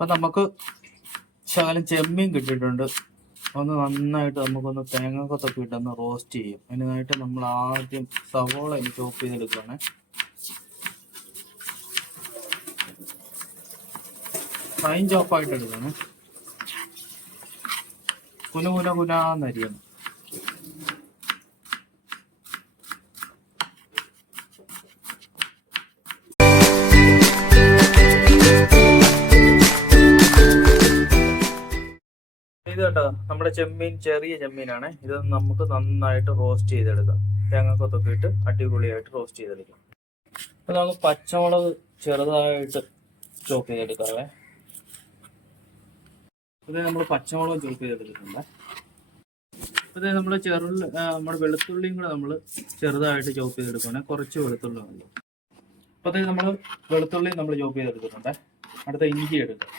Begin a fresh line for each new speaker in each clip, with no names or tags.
അപ്പൊ നമുക്ക് ശകലം ചെമ്മീൻ കിട്ടിയിട്ടുണ്ട്. ഒന്ന് നന്നായിട്ട് നമുക്കൊന്ന് തേങ്ങ തേങ്ങാക്കൊത്തൊക്കെ ഇട്ടൊന്ന് റോസ്റ്റ് ചെയ്യും. അതിനായിട്ട് നമ്മൾ ആദ്യം സവോള ചോപ്പ് ചെയ്തെടുക്കുകയാണ് ഫൈൻ ചോപ്പായിട്ട് എടുക്കുകയാണ് കുന കുന കുനാന്നരിയണം കേട്ടോ. നമ്മുടെ ചെമ്മീൻ ചെറിയ ചെമ്മീനാണ്. ഇത് നമുക്ക് നന്നായിട്ട് റോസ്റ്റ് ചെയ്തെടുക്കാം. തേങ്ങക്കൊത്തൊക്കെ ഇട്ട് അടിപൊളിയായിട്ട് റോസ്റ്റ് ചെയ്തെടുക്കാം. അപ്പൊ നമുക്ക് പച്ചമുളക് ചെറുതായിട്ട് ചോപ്പ് ചെയ്തെടുക്കാവേ. ഇത് നമ്മൾ പച്ചമുളക് ചോപ്പ് ചെയ്തെടുക്കുന്നുണ്ട്. അപ്പോൾ നമ്മൾ ആ, നമ്മുടെ വെളുത്തുള്ളിയും കൂടെ നമ്മൾ ചെറുതായിട്ട് ചോപ്പ് ചെയ്തെടുക്കണേ കുറച്ച് വെളുത്തുള്ളി മതി. അപ്പോൾ നമ്മൾ വെളുത്തുള്ളിയും നമ്മൾ ചോപ്പ് ചെയ്തെടുക്കുന്നുണ്ട്. അടുത്ത ഇഞ്ചി എടുക്കുക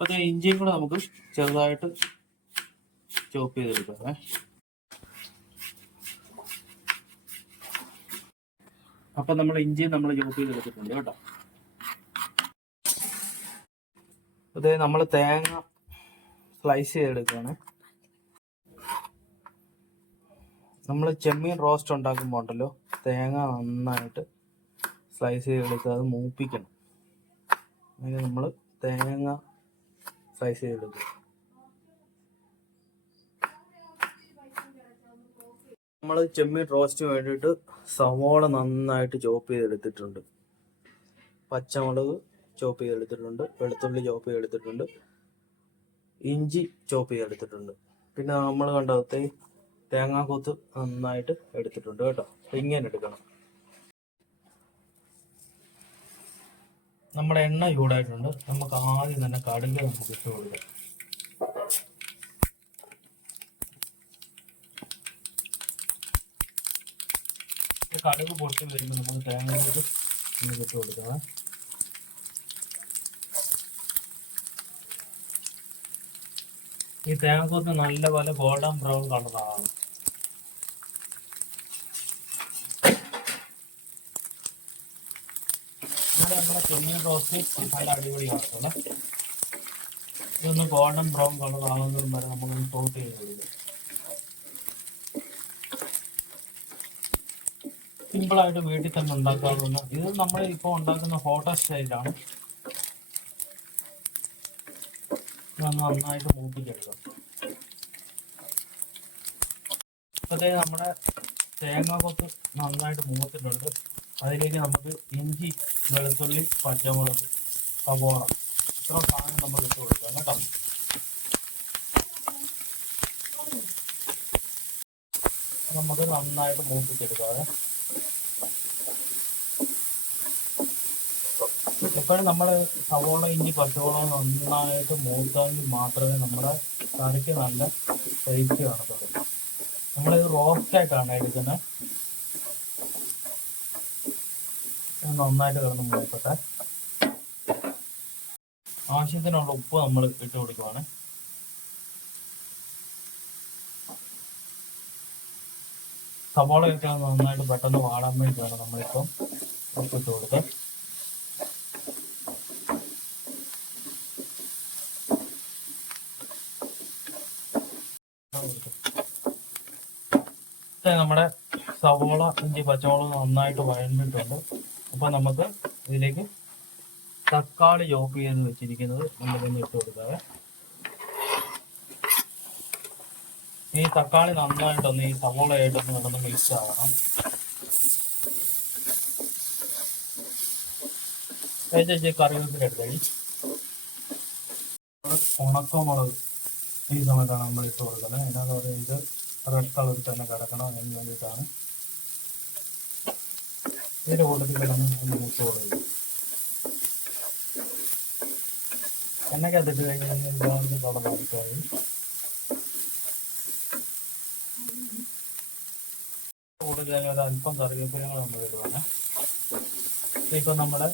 അപ്പോൾ അത് ഇഞ്ചിയും കൂടെ നമുക്ക് ചെറുതായിട്ട് ചോപ്പ് ചെയ്തെടുക്കാം അപ്പം നമ്മൾ ഇഞ്ചിയും നമ്മൾ ചോപ്പ് ചെയ്തെടുത്തിട്ടുണ്ട് കേട്ടോ. അതെ നമ്മൾ തേങ്ങ സ്ലൈസ് ചെയ്തെടുക്കുകയാണ് നമ്മൾ ചെമ്മീൻ റോസ്റ്റ് ഉണ്ടാക്കുമ്പോൾ ഉണ്ടല്ലോ തേങ്ങ നന്നായിട്ട് സ്ലൈസ് ചെയ്തെടുക്കുക അത് മൂപ്പിക്കണം. അങ്ങനെ നമ്മൾ തേങ്ങ സ്ലൈസ് ചെയ്തെടുക്കുക നമ്മൾ ചെമ്മീൻ റോസ്റ്റിന് വേണ്ടിയിട്ട് സവോള നന്നായിട്ട് ചോപ്പ് ചെയ്തെടുത്തിട്ടുണ്ട്. പച്ചമുളക് ചോപ്പ് ചെയ്തെടുത്തിട്ടുണ്ട്. വെളുത്തുള്ളി ചോപ്പ് ചെയ്തെടുത്തിട്ടുണ്ട്. ഇഞ്ചി ചോപ്പ് ചെയ്തെടുത്തിട്ടുണ്ട്. പിന്നെ നമ്മൾ കണ്ടത്തെ തേങ്ങാക്കൊത്ത് നന്നായിട്ട് എടുത്തിട്ടുണ്ട് കേട്ടോ. ഇങ്ങനെ എടുക്കണം. നമ്മുടെ എണ്ണ ചൂടായിട്ടുണ്ട്. നമുക്ക് ആദ്യം തന്നെ കടുക് നമുക്ക് ഇട്ട് കൊടുക്കാം. കടുക് പൊട്ടി വരുമ്പോൾ നമുക്ക് തേങ്ങയിലേക്ക് ഒന്ന് ഇട്ട് കൊടുക്കണം ഈ തേങ്ങക്കൊത്ത് നല്ല പോലെ ഗോൾഡൻ ബ്രൗൺ കളറാണ് ചെമ്മീൻ റോസ്റ്റ് നല്ല അടിപൊളിയാക്കുമല്ലോ ഇതൊന്ന് ഗോൾഡൻ ബ്രൗൺ കളർ ആകുന്നതും വരെ നമുക്കൊന്ന് ടോട്ട് ചെയ്ത് കൊടുക്കാം. സിമ്പിളായിട്ട് വീട്ടിൽ തന്നെ ഉണ്ടാക്കാറുണ്ട് ഇത് നമ്മൾ ഇപ്പോൾ ഉണ്ടാക്കുന്ന ഫോട്ടോ സ്റ്റൈലാണ് നന്നായിട്ട് മൂപ്പിച്ചെടുക്കാം. അതേ നമ്മുടെ തേങ്ങ കൊത്ത് നന്നായിട്ട് മൂത്തിട്ടുണ്ട്. അതിലേക്ക് നമുക്ക് ഇഞ്ചി വെളുത്തുള്ളി പച്ചമുളക് സവോള. ഇത്ര സാധനം നമ്മൾ ഇട്ട് കൊടുക്കാം കേട്ടോ. നമുക്ക് നന്നായിട്ട് മൂപ്പിച്ചെടുക്കാം. എപ്പോഴും നമ്മൾ സവോള ഇഞ്ചി പച്ചവോള നന്നായിട്ട് മൂത്തെങ്കിൽ മാത്രമേ നമ്മുടെ കറിക്ക് നല്ല ടേസ്റ്റ് കാണത്തുള്ളൂ. നമ്മളിത് റോസ്റ്റ് ആയിട്ടാണ് എടുക്കുന്നത് ഇത് നന്നായിട്ട് കിടന്ന് മൂടിക്കോട്ടെ ആവശ്യത്തിനുള്ള ഉപ്പ് നമ്മൾ ഇട്ട് കൊടുക്കുവാണ്. സവാളയൊക്കെ നന്നായിട്ട് പെട്ടെന്ന് വാടാൻ വേണ്ടിയിട്ടാണ് നമ്മളിപ്പം ഉപ്പ് ഇട്ട് കൊടുക്കുക നമ്മുടെ സവോള ഇഞ്ചി പച്ചമുളക് നന്നായിട്ട് വഴണ്ടിട്ടുണ്ട്. അപ്പൊ നമുക്ക് ഇതിലേക്ക് തക്കാളി ചോപ്പ് ചെയ്ത് വെച്ചിരിക്കുന്നത് നമുക്കൊന്ന് ഇട്ട് കൊടുക്കാവേ. ഈ തക്കാളി നന്നായിട്ടൊന്ന് ഈ സവോളയായിട്ടൊന്ന് നമ്മളൊന്ന് മിക്സ് ആവണം. ചേച്ചി കറിവേപ്പില എടുത്തടി ഉണക്കമുളക് ഈ സമയത്താണ് നമ്മൾ ഇട്ട് കൊടുക്കുന്നത്. എന്നാന്ന് പറയുന്നത് റെഡ് കളറിൽ തന്നെ കിടക്കണം അതിന് വേണ്ടിയിട്ടാണ്. ഇതിന്റെ കൂട്ടത്തിൽ കിടന്ന് മുട്ട് കൊടുക്കും എണ്ണക്കകത്തിട്ട് കഴിഞ്ഞാൽ കഴിഞ്ഞാൽ ഒരു അല്പം കറിവേപ്പിലങ്ങൾ നമ്മൾ ഇടുവാണ്. ഇപ്പം നമ്മുടെ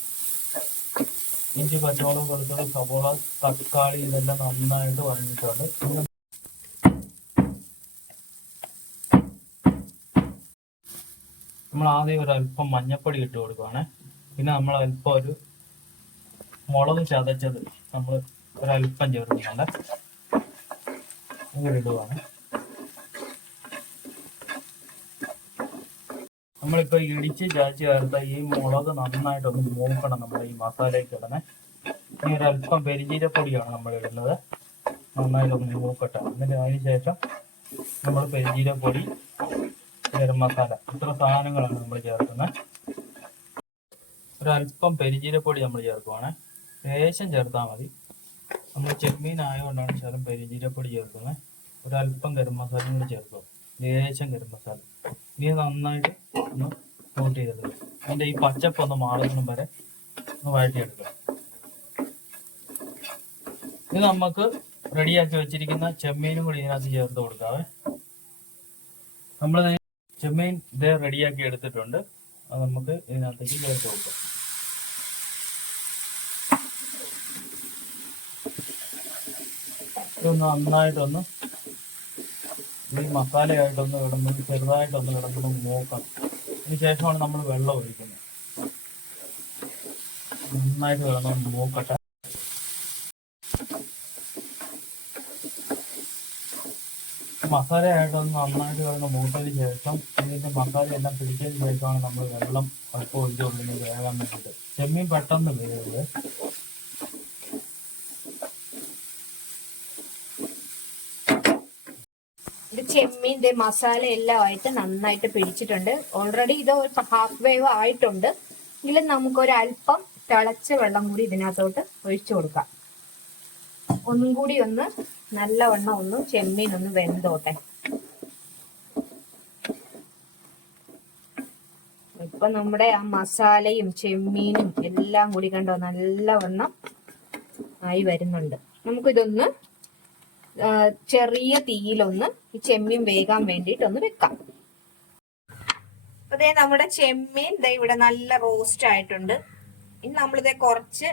ഇഞ്ചി പച്ചമുളക് വെളുത്തുള്ളി സവോള തക്കാളി ഇതെല്ലാം നന്നായിട്ട് വഴങ്ങിയിട്ടുണ്ട് നമ്മൾ ആദ്യം ഒരു അല്പം മഞ്ഞപ്പൊടി ഇട്ട് കൊടുക്കുവാണ്. പിന്നെ നമ്മൾ അല്പം ഒരു മുളക് ചതച്ചത് നമ്മൾ ഒരല്പം ചേർക്കുന്നുണ്ട്. ഇടുവാണ്. നമ്മളിപ്പോ ഇടിച്ച് ചാച്ചി ചേർത്ത ഈ മുളക് നന്നായിട്ടൊന്ന് മൂക്കണം നമ്മൾ ഈ മസാലയ്ക്ക് ഇടണേ. ഇനി ഒരല്പം പെരിഞ്ചീരപ്പൊടിയാണ് നമ്മൾ ഇടുന്നത്. നന്നായിട്ടൊന്ന് മൂക്കട്ടെ. എന്നിട്ട് അതിന് ശേഷം നമ്മൾ പെരിഞ്ചീരപ്പൊടി ഗരം മസാല. ഇത്ര സാധനങ്ങളാണ് നമ്മൾ ചേർക്കുന്നത് ഒരല്പം പെരിഞ്ചീരപ്പൊടി നമ്മൾ ചേർക്കുവാണ്. ലേശം ചേർത്താൽ മതി. നമ്മൾ ചെമ്മീൻ ആയതുകൊണ്ടാണ് ശകലം പെരിഞ്ചീരപ്പൊടി ചേർക്കുന്നത് ഒരല്പം ഗരം മസാലയും കൂടി ചേർക്കും. ലേശം ഗരം മസാല. ഇനി നന്നായിട്ട് ഒന്ന് കൂട്ടി ചെയ്തെടുക്കും. അതിന്റെ ഈ പച്ചപ്പ് ഒന്ന് മാറുന്നതും വരെ ഒന്ന് വഴറ്റിയെടുക്കുക ഇത് നമുക്ക് റെഡിയാക്കി വെച്ചിരിക്കുന്ന ചെമ്മീനും കൂടി ഇതിനകത്ത് ചേർത്ത് കൊടുക്കാവേ. നമ്മൾ ചെമ്മീൻ ഇത് റെഡിയാക്കി എടുത്തിട്ടുണ്ട്. അത് നമുക്ക് ഇതിനകത്തേക്ക് ചേർത്ത് നോക്കാം ഇതൊന്ന് നന്നായിട്ടൊന്ന് ഈ മസാലയായിട്ടൊന്ന് കിടന്ന് ചെറുതായിട്ടൊന്ന് കിടന്ന് അതിന് ശേഷമാണ് നമ്മൾ വെള്ളം ഒഴിക്കുന്നത്. നന്നായിട്ട് കിടന്നു മൂക്കട്ടെ. മസാലയായിട്ടൊന്ന് നന്നായിട്ട് കിടന്ന് മൂത്തതിന് ശേഷം ഇതിന്റെ മസാല എല്ലാം പിടിച്ചതിന് ശേഷമാണ് നമ്മൾ വെള്ളം അല്പം ഒഴിച്ചു കൊടുക്കുന്നത് വേഗം വേണ്ടിയിട്ട് ചെമ്മീൻ പെട്ടെന്ന് വേവ്.
ചെമ്മീന്റെ മസാല എല്ലാം ആയിട്ട് നന്നായിട്ട് പിടിച്ചിട്ടുണ്ട്. ഓൾറെഡി ഇത് ഒരു ഹാഫ് വേവ് ആയിട്ടുണ്ട്. എങ്കിലും നമുക്ക് ഒരു അല്പം തിളച്ച വെള്ളം കൂടി ഇതിനകത്തോട്ട് ഒഴിച്ചു കൊടുക്കാം. ഒന്നും കൂടി ഒന്ന് നല്ലവണ്ണം ഒന്ന് ചെമ്മീൻ ഒന്ന് വെന്തോട്ടെ. ഇപ്പൊ നമ്മുടെ ആ മസാലയും ചെമ്മീനും എല്ലാം കൂടി കണ്ടോ നല്ലവണ്ണം ആയി വരുന്നുണ്ട്. നമുക്കിതൊന്ന് ചെറിയ തീയിലൊന്ന് ഈ ചെമ്മീൻ വേകാൻ വേണ്ടിയിട്ട് ഒന്ന് വെക്കാം അതെ നമ്മുടെ ചെമ്മീൻ ദേ ഇവിടെ നല്ല റോസ്റ്റ് ആയിട്ടുണ്ട് ഇനി നമ്മളിതേ കുറച്ച്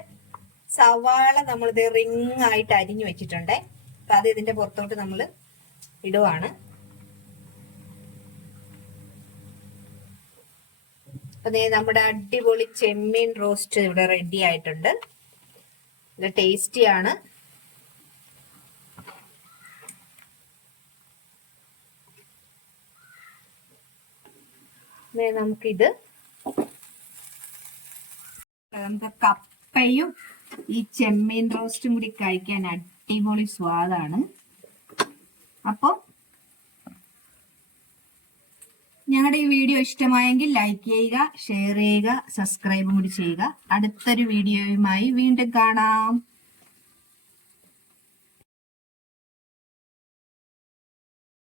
സവാള നമ്മളിത് റിങ് ആയിട്ട് അരിഞ്ഞു വെച്ചിട്ടുണ്ടേ. അപ്പൊ അത് ഇതിന്റെ പുറത്തോട്ട് നമ്മൾ ഇടുവാണ്. നമ്മുടെ അടിപൊളി ചെമ്മീൻ റോസ്റ്റ് ഇവിടെ റെഡി ആയിട്ടുണ്ട്. ഇത് ടേസ്റ്റിയാണ്. നമുക്കിത് നമുക്ക് കപ്പയും ഈ ചെമ്മീൻ റോസ്റ്റും കൂടി കഴിക്കാൻ അടിപൊളി സ്വാദാണ്. അപ്പോൾ ഞങ്ങളുടെ ഈ വീഡിയോ ഇഷ്ടമായെങ്കിൽ ലൈക്ക് ചെയ്യുക ഷെയർ ചെയ്യുക സബ്സ്ക്രൈബും കൂടി ചെയ്യുക. അടുത്തൊരു വീഡിയോയുമായി വീണ്ടും കാണാം.